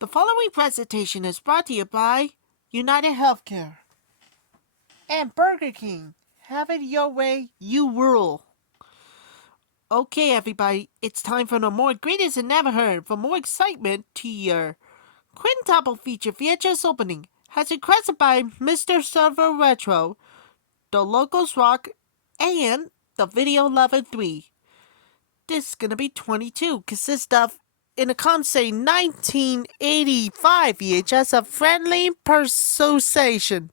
The following presentation is brought to you by United Healthcare and Burger King. Have it your way, you rule. Okay, everybody, it's time for the more greatest and never heard. For more excitement to your Quintuple feature VHS opening has requested by MrServoRetro, TheLogosRock, and the Video Lover 3. This is gonna be 22, consists of in a say 1985 VHS of Friendly Persuasion.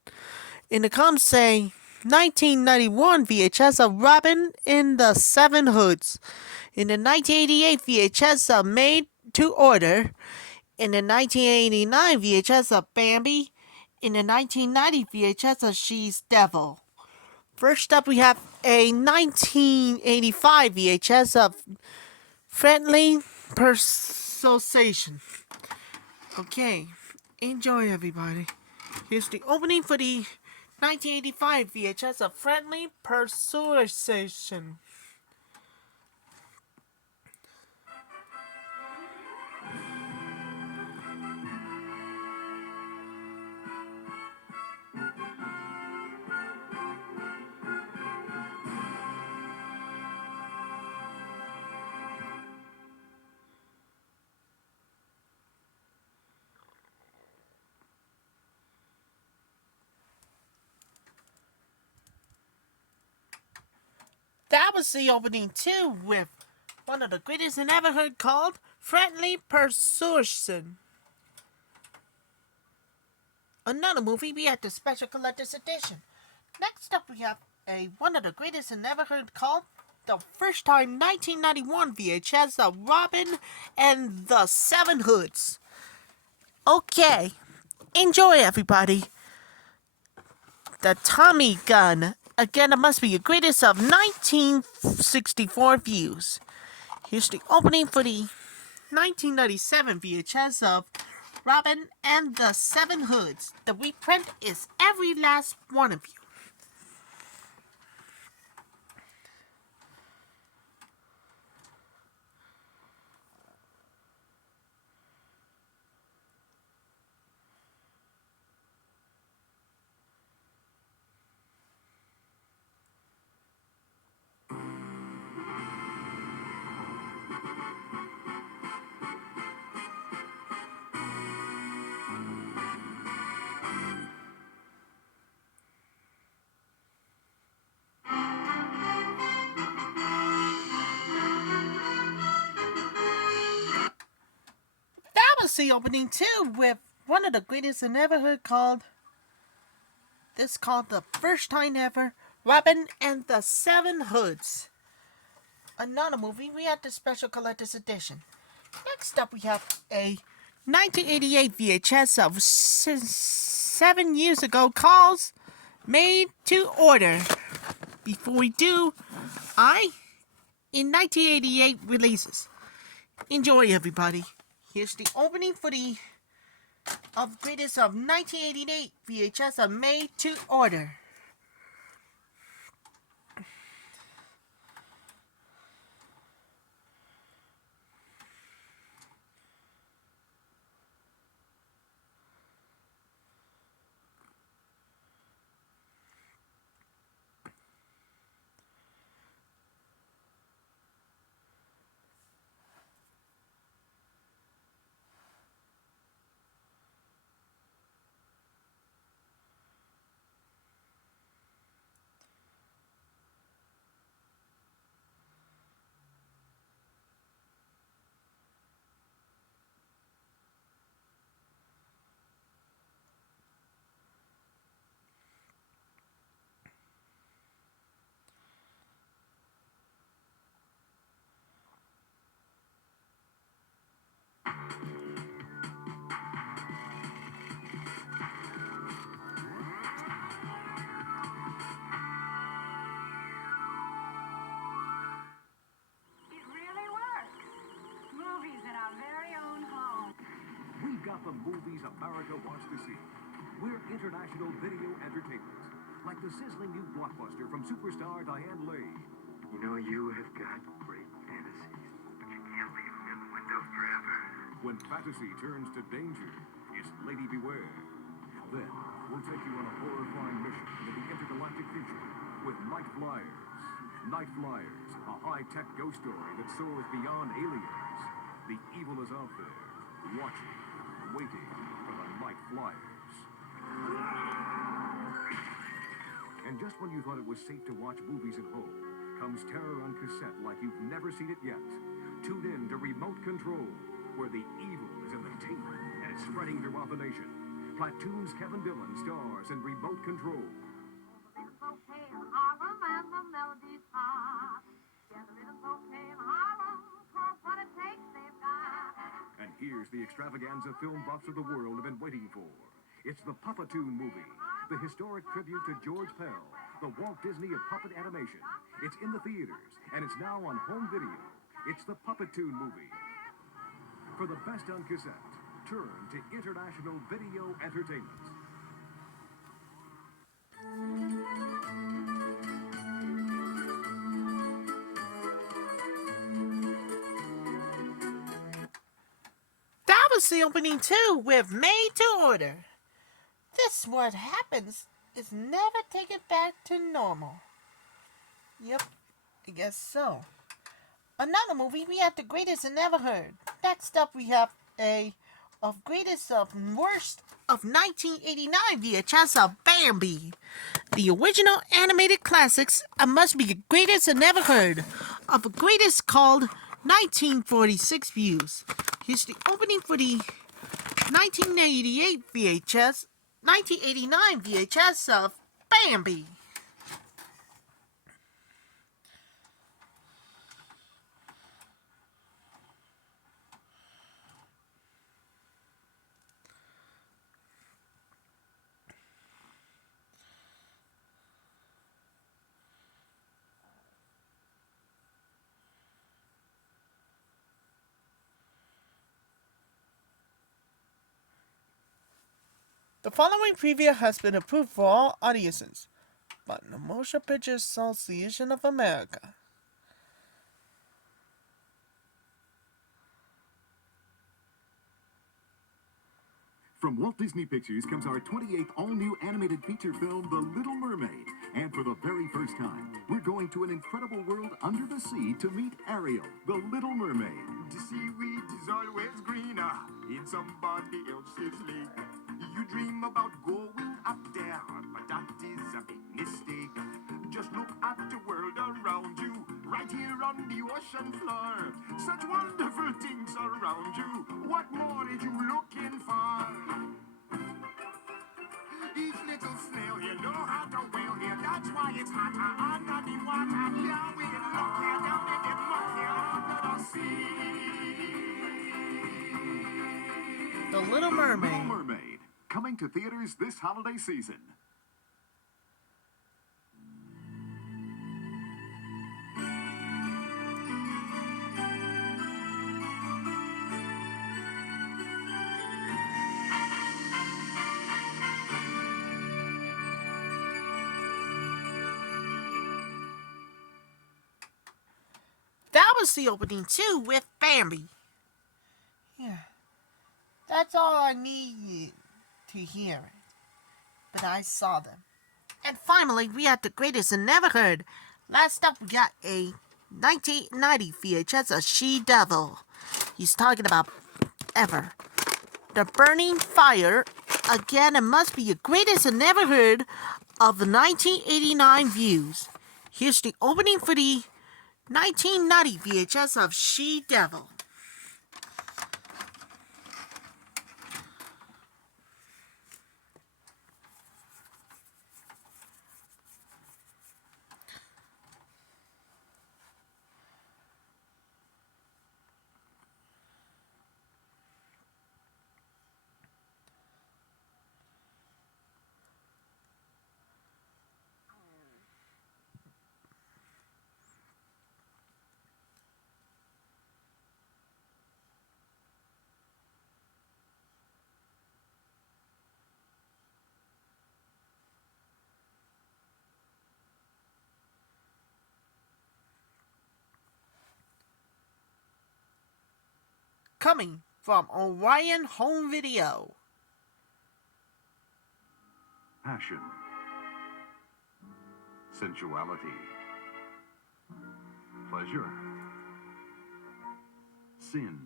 In a say 1991 VHS of Robin in the Seven Hoods. In the 1988 VHS of Maid To Order. In the 1989 VHS of Bambi. In the 1990 VHS of She's Devil. First up, we have a 1985 VHS of Friendly Persuasion. Okay, enjoy, everybody. Here's the opening for the 1985 VHS of Friendly Persuasion. That was the opening too, with one of the greatest and ever heard called Friendly Persuasion. Another movie, we had the Special Collector's Edition. Next up, we have one of the greatest and ever heard called the first time 1991 VHS of Robin and the Seven Hoods. Okay, enjoy, everybody. The Tommy Gun. Again, it must be the greatest of 1964 views. Here's the opening for the 1997 VHS of Robin and the Seven Hoods. The reprint is every last one of you. The opening too, with one of the greatest I ever heard called the first time ever Robin and the Seven Hoods. Another movie, we had the Special Collector's Edition. Next up, we have a 1988 VHS of 7 years ago called Maid To Order. Before we do, in 1988 releases. Enjoy, everybody. Here's the opening for the greatest of 1988 VHS of Maid To Order. The movies America wants to see. We're international video entertainment, like the sizzling new blockbuster from superstar Diane Lane. You know, you have got great fantasies, but you can't leave them in the window forever. When fantasy turns to danger, it's Lady Beware. Then, we'll take you on a horrifying mission into the intergalactic future with Nightflyers. Nightflyers, a high-tech ghost story that soars beyond aliens. The evil is out there, watching, waiting for the Nightflyers. And just when you thought it was safe to watch movies at home, comes terror on cassette like you've never seen it yet. Tune in to Remote Control, where the evil is in the tape and it's spreading throughout the nation. Platoon's Kevin Dillon stars in Remote Control. And here's the extravaganza film buffs of the world have been waiting for. It's the Puppetoon movie, the historic tribute to George Pell, the Walt Disney of puppet animation. It's in the theaters, and it's now on home video. It's the Puppetoon movie. For the best on cassette, turn to International Video Entertainment. That was the opening too with Maid To Order. This what happens is never taken back to normal. Yep, I guess so. Another movie, we have The Greatest I Never Heard. Next up, we have a of Greatest of Worst of 1989 VHS of Bambi. The original animated classics must be the greatest I never heard of the greatest called 1946 views. Here's the opening for the 1988 VHS, 1989 VHS of Bambi. The following preview has been approved for all audiences by the Motion Picture Association of America. From Walt Disney Pictures comes our 28th all-new animated feature film, The Little Mermaid. And for the very first time, we're going to an incredible world under the sea to meet Ariel, the Little Mermaid. The seaweed is always greener in somebody else's lake. You dream about going up there, but that is a big mistake. Just look at the world around you, right here on the ocean floor. Such wonderful things around you. What more are you looking for? Each little snail, you know how to whale here. That's why it's hotter under the water. Yeah, we look here, down in the muck here under the sea. The Little Mermaid. Little Mermaid, coming to theaters this holiday season. That was the opening too with Bambi. Yeah, that's all I needed to hear. But I saw them. And finally, we had The Greatest I Never Heard. Last up, we got a 1990 VHS of She-Devil. He's talking about ever. The Burning Fire. Again, it must be the greatest I never heard of the 1989 views. Here's the opening for the 1990 VHS of She-Devil. Coming from Orion Home Video. Passion. Sensuality. Pleasure. Sin.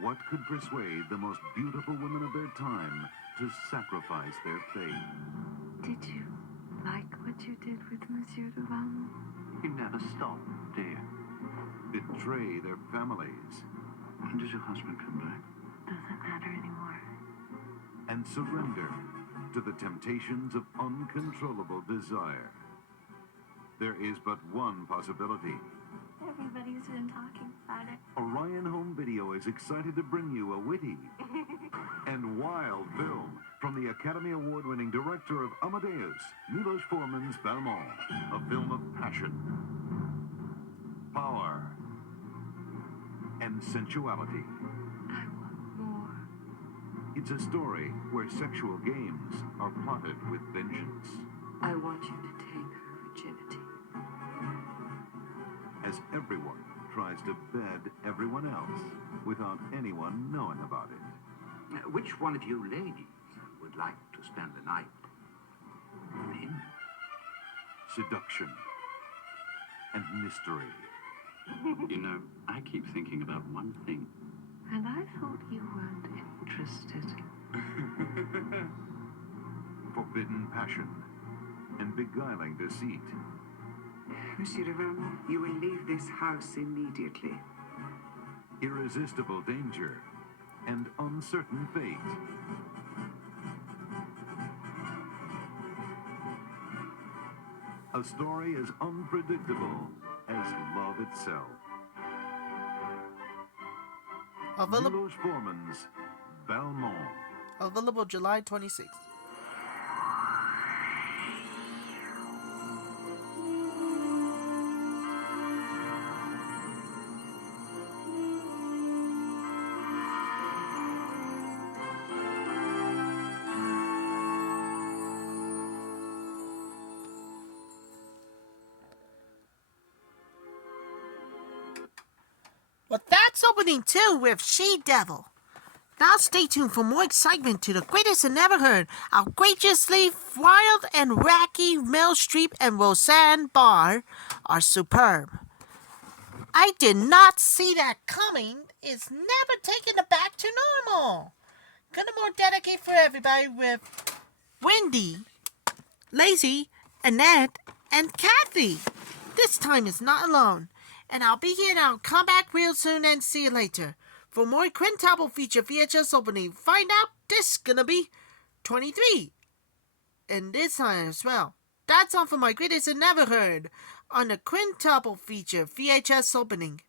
What could persuade the most beautiful women of their time to sacrifice their faith? Did you like what you did with Monsieur de Valmont? You never stop, do you? Betray their families. When does your husband come back? Doesn't matter anymore. And surrender to the temptations of uncontrollable desire. There is but one possibility. Everybody's been talking about it. Orion Home Video is excited to bring you a witty and wild film from the Academy Award-winning director of Amadeus, Milos Forman's Belmont, a film of passion, power, and sensuality. I want more. It's a story where sexual games are plotted with vengeance. I want you to take her virginity. As everyone tries to bed everyone else without anyone knowing about it. Which one of you ladies would like to spend the night with him? Seduction and mystery. You know, I keep thinking about one thing. And I thought you weren't interested. Forbidden passion and beguiling deceit. Monsieur de Valmont, you will leave this house immediately. Irresistible danger and uncertain fate. A story as unpredictable as love itself. Milos Forman's Belmont. Available July 26th. Well, that's opening 2 with She-Devil. Now stay tuned for more excitement to the greatest and never heard, outrageously wild and wacky Meryl Streep and Roseanne Barr are superb. I did not see that coming. It's never taken it back to normal. Gonna more dedicate for everybody with Wendy, Lazy, Annette, and Kathy. This time it's not alone. And I'll be here and I'll come back real soon and see you later. For more Quintuple feature VHS opening, find out this is gonna be 23. And this time as well. That's all for my greatest and never heard on the Quintuple feature VHS opening.